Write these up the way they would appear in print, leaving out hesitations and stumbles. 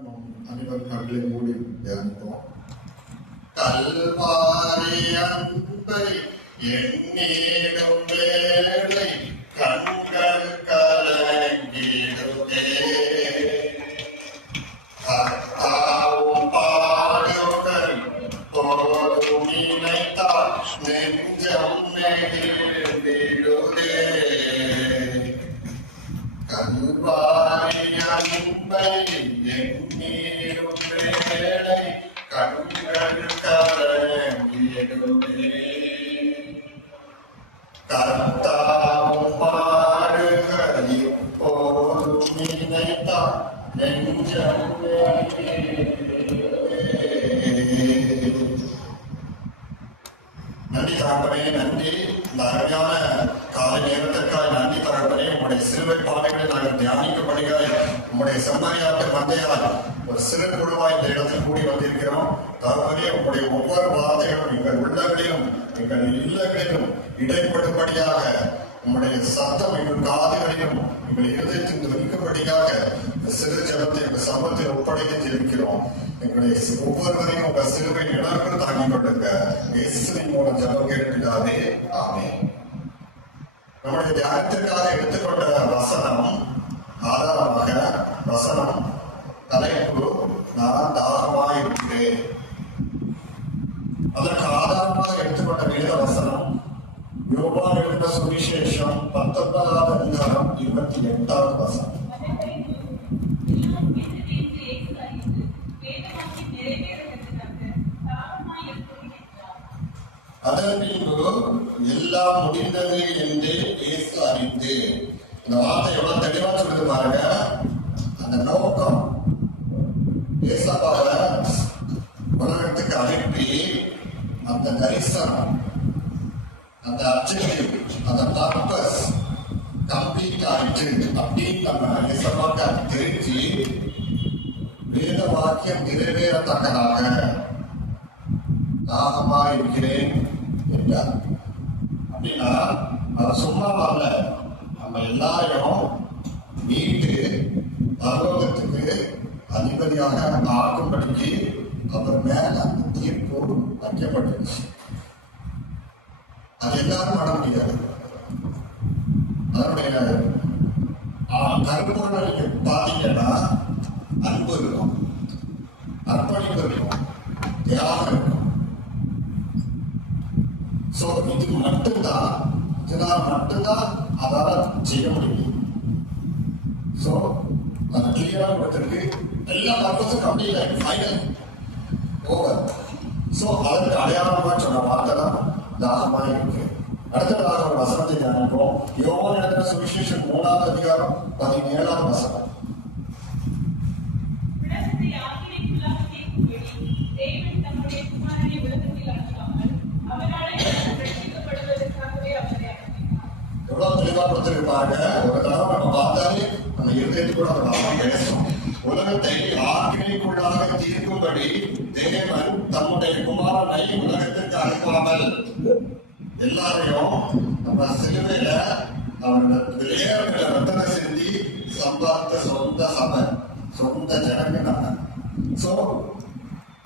அனைவர் கண்களை மூடி தியானிப்போம். கல்வாரி அன்பை எண்ணிடும் வேளை கண்கள் கலங்கிடுதே. கர்த்தாவும் பாடுகள் போதும் நினைத்தால் நெஞ்சம் நெகிழ்ந்திடுதே. கல்வாரி அன்பை எண்ணிடும் வேளை கண்கள் கலங்கிடுதே. கர்த்தாவும் பாடுகள் இப்போதும் நினைத்தால் நெஞ்சம் நன்றி தகப்பனே, நன்றி. இந்த அருமையான காலை நேரத்திற்காக நன்றி தகப்பனே. உங்களுடைய சிறுவை பாதைகளை நாங்கள் தியானிக்கப்படுகிறாய். உங்களுடைய செம்மறியாட்டு மந்தையால் ஒரு சிறு குழுவாய் இந்த இடத்தில் கூடி வந்திருக்கிறோம் தகப்பனே. உங்களுடைய ஒவ்வொரு வார்த்தைகளும் எங்கள் உள்ளங்களிலும் எங்கள் இல்லங்களிலும் இடைப்படும்படியாக உங்களுடைய சத்தம் எங்கள் காதுகளிலும் எங்கள் இருதயத்தில் துணிக்கும்படியாக இந்த சிறு ஜனத்தை எங்கள் சமூகத்தில் ஒப்படைத்து ஜெபிக்கிறோம். எங்களுடைய ஒவ்வொருவரையும் உங்க சிறுவை நிலங்கள் தாங்கிக் கொண்டிருக்க இயேசுவின் மூலம் ஜெபம் கேட்கிறாரே, ஆமென். நம்முடைய தியானத்திற்காக எடுத்துக்கொண்ட வசனம் ஆதாரமாக வசனம் தலைப்பு நான் தாகமாய் இருக்கிறேன். அதற்கு ஆதாரமாக எடுத்துக்கொண்ட வேத வசனம் யோவான் எழுதின சுவிசேஷம் 19வது அதிகாரம் 28வது வசனம். அதன் பின்பு எல்லாம் முடிந்தது என்று இயேசு அறிந்து. இந்த வார்த்தை எவ்வளவு தெளிவா சொல்லுது பாருங்க. அந்த நோக்கம் இயேசுவை உலகத்துக்கு அனுப்பி அந்த தரிசனம், அந்த அப்ஜெக்டிவ், அந்த பர்பஸ் கம்ப்ளீட் ஆயிட்டு அப்படின்னு நம்ம இயேசுவாக்கு தெரிஞ்சு வேத வாக்கியம் நிறைவேறத்தக்கதாக தாகமா இருக்கிறேன் என்றார். அப்படின்னா அவர் சும்மா வரல, நம்ம எல்லாரையும் மீட்டு பரலோகத்துக்கு அதிபதியாக ஆக்கும்படிக்கு அவர் மேல அந்த தீர்ப்பு வைக்கப்பட்டுச்சு. அது எல்லாரும் பண்ண முடியாது. அதனுடைய கருப்பொருள் நீங்க பாத்தீங்கன்னா அன்பு இருக்கும், அர்ப்பணிப்பு இருக்கும், தியாகம் இருக்கும். சோ இது மட்டும்தான், இதனால் மட்டும்தான் அதால செய்ய முடியும். சோ அந்த கிளியரா கொடுத்திருக்கு. எல்லா பர்பஸும் கம்ப்ளீட் ஆயிடுச்சு, ஃபைனல், ஓவர். சோ அதற்கு அடையாளமா சொன்ன வார்த்தை தான் தாகமா இருக்கு. அடுத்ததாக ஒரு வசனத்தை தியானிப்போம். யோவான் எழுதின சுவிசேஷம் 3வது அதிகாரம் 17வது வசனம். எவ்வளவு தெளிவா கொடுத்திருப்பாங்க. ஒரு தடவை நம்ம பார்த்தாலே நம்ம இருதயத்து கூட நம்ம பேசணும். உலகத்தை ஆக்கினைக்குள்ளாக தீர்க்கும்படி தேவன் தம்முடைய குமாரனை உலகத்திற்கு அனுப்பாமல் எல்லாரையும் நம்ம சிலுவையில அவருடைய ரத்தனை சிந்தி சம்பாதித்த சொந்த சபை, சொந்த ஜனங்க நம்ம. சோ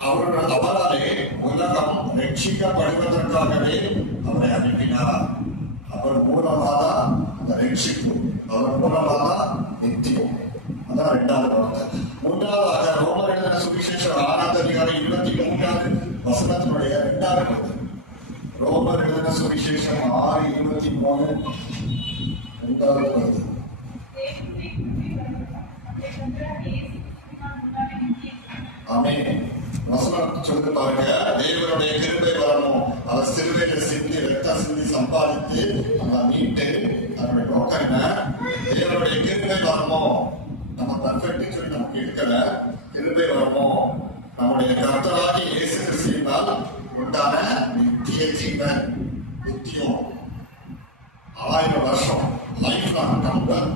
அவராலே உலகம் ரட்சிக்கப்படுவதற்காகவே அவரை அனுப்பினார். அவர் மூலமாதான் அந்த ரட்சிப்பு, அவர் மூலமாதான் நித்தியம். அதான் 2வது வார்த்தை. 3வதாக ரோமர் எழுதின சுவிசேஷம் 6வது அதிகாரம் 23வது வசனத்தினுடைய 2வது பகுதி. ரோமர் எழுதின சுவிசேஷம் 6:23 2வது பகுதி. ஆமென். வசனம் சொல்லுது பாருங்க. தேவனுடைய கிருபை வரணும். அவர் சிலுவையில சிந்தி ரத்தம் சிந்தி சம்பாதித்து நம்ம மீட்டு அதனுடைய நோக்கம் என்ன? தேவனுடைய கிருபை வரணும். நம்ம பர்ஃபெக்ட் சொல்லி நமக்கு எடுக்கல. கிருபை வரணும். நம்முடைய கர்த்தராகி இயேசு கிறிஸ்துவினால் உண்டான நித்திய ஜீவன், நித்தியம் 1000 வருஷம் லைஃப் லாங் கம்பல்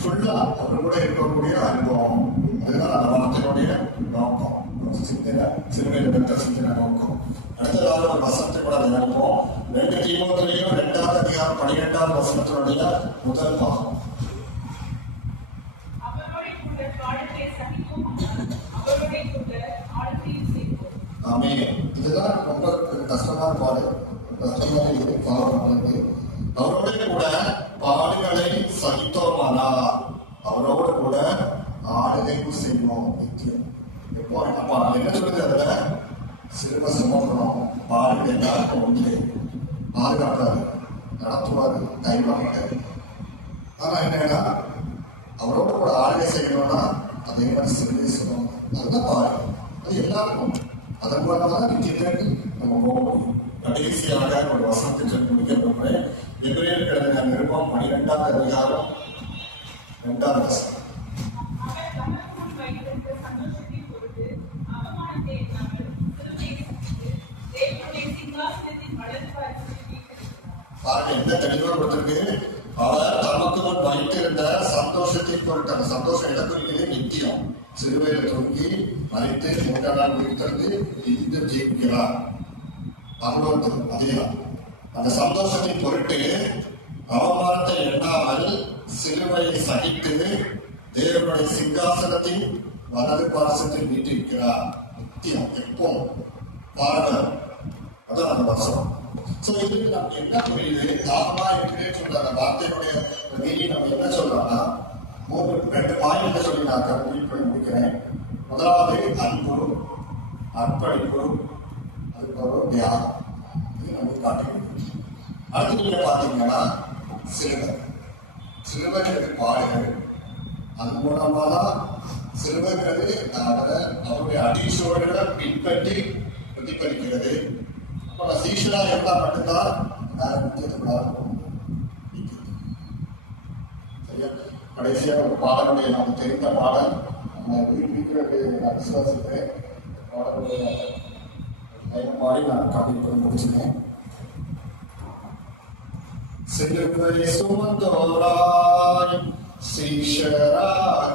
ஃபுல்லா அவர் கூட இருக்கக்கூடிய அனுபவம். அதுதான் அந்த வார்த்தையுடைய நோக்கம், சிலுவையில் ரத்த சிந்தின நோக்கம். அடுத்ததாக ஒரு வசனத்தை கூட தியானிப்போம். 2 தீமோத்தேயு 2வது அதிகாரம் 12வது வசனத்தினுடைய முதல் பாகம். ஆமே. இதுதான் ரொம்ப கஷ்டமான பாடு, கஷ்டமான இது பாவம். அவரோட கூட பாடுகளை சகித்தோமானால் அவரோடு கூட ஆளுகைக்கும் செய்வோம். எப்போ அப்பா என்ன சொல்லுது, அதுல சிறுவ சுமக்கணும், பாடு எல்லாருக்கும் உண்டு, பாதுகாப்பாரு, நடத்துவாரு, கைவாங்கிட்டாரு. ஆனா என்னன்னா அவரோட கூட ஆளுகை செய்யணும்னா அதே மாதிரி சிறுவை சொல்லணும். அதுதான் பாடு, அது எல்லாருக்கும். அதன் மூலமாக நிச்சயத்தை நம்ம போகணும். கடைசியாக ஒரு வசனத்தை சொல்லி முடிக்க விரும்புகிறேன். எபிரேயர் எழுதின நிருபம் 12வது அதிகாரம் 2வது வசனம். பாருங்க என்ன தெளிவாக கொடுத்திருக்கு. அவர் தமக்கு முன் வைத்திருந்த சந்தோஷத்தின் பொருட்டு, அந்த சந்தோஷம் எதை குறிக்கிறது? நித்தியம். சிறுவையில தூங்கி மறைத்து 3 நாள் உயிர்த்தெழுந்து இந்த ஜீவிக்கிறார். பரலோகத்தில் அதேதான். அந்த சந்தோஷத்தின் பொருட்டு அவமானத்தை எண்ணாமல் சிலுவையை சகித்து தேவனுடைய சிங்காசனத்தின் வலது பாரசத்தில் வீட்டிருக்கிறார். நித்தியம், எப்போ பாருங்கள். அதான் அந்த வருஷம். இதுக்கு நம்ம என்ன புரியுது? தாகமா இருக்கிறேன்னு சொல்ற அந்த வார்த்தையுடைய மீறி நம்ம என்ன சொல்றோம்னா 2 பாயிண்ட் சொல்லி நான் கம்ப்ளீட் பண்ணி முடிக்கிறேன். முதலாவது அன்பு, அர்ப்பணிப்பு, அதுக்கப்புறம் தியாகம். இது நம்ம காட்டுகிறது. அடுத்து நீங்க பாத்தீங்கன்னா சிலுவைங்கிறது பாடுகள். அது மூலமா தான் சிலுவைங்கிறது அவருடைய அடிச்சோடுகளை பின்பற்றி பிரதிபலிக்கிறது. அப்ப சீஷனா இருந்தா மட்டும்தான் கடைசியாக ஒரு பாடலுடைய நமக்கு தெரிந்த பாடல் நம்ம வீட்டிற்கு நான் விசுவாசிக்கிறேன். பாடலுடைய பாடி நான் காப்பி முடிச்சுக்கிறேன். சிலுவை சுமந்தோராய் சீஷராகுவோம்,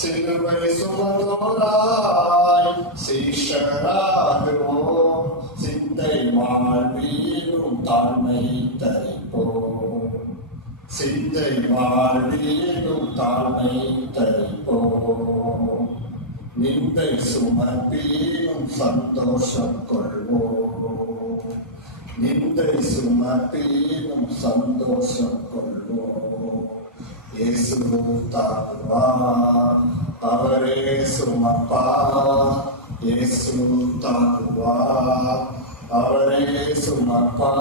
சிலுவை சுமந்தோராய் சீஷராகுவோம், சிந்தை வாழ்விலும் தாழ்மை தரிப்போம், சிந்தை வாழ்விலும் தாழ்மை தரிப்போம், நிந்தை சுமப்பிலும் சந்தோஷம் கொள்வோம், நிந்தை சுமப்பிலும் சந்தோஷம் கொள்வோம். இயேசு தாங்குவா, அவரே சுமப்பா, இயேசு தாங்குவா, அவரே சுமப்பா,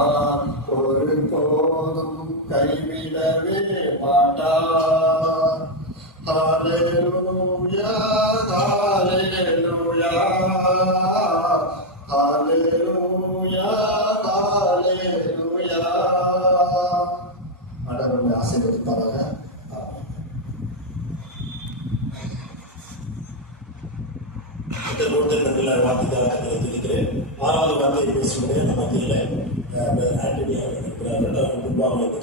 ஒரு போதும் கைவிடவே மாட்டார். ஹல்லேலூயா, ஹல்லேலூயா, ஹல்லேலூயா, ஹல்லேலூயா. ஆண்டவருடைய ஆசீர்வதிப்பாராக. வார்த்தைக்காக தெரிவிக்கிறேன். 6வது வார்த்தையை பேசுவதே அந்த மத்தியில் ஆண்டனியா இருக்கிறார். 2வது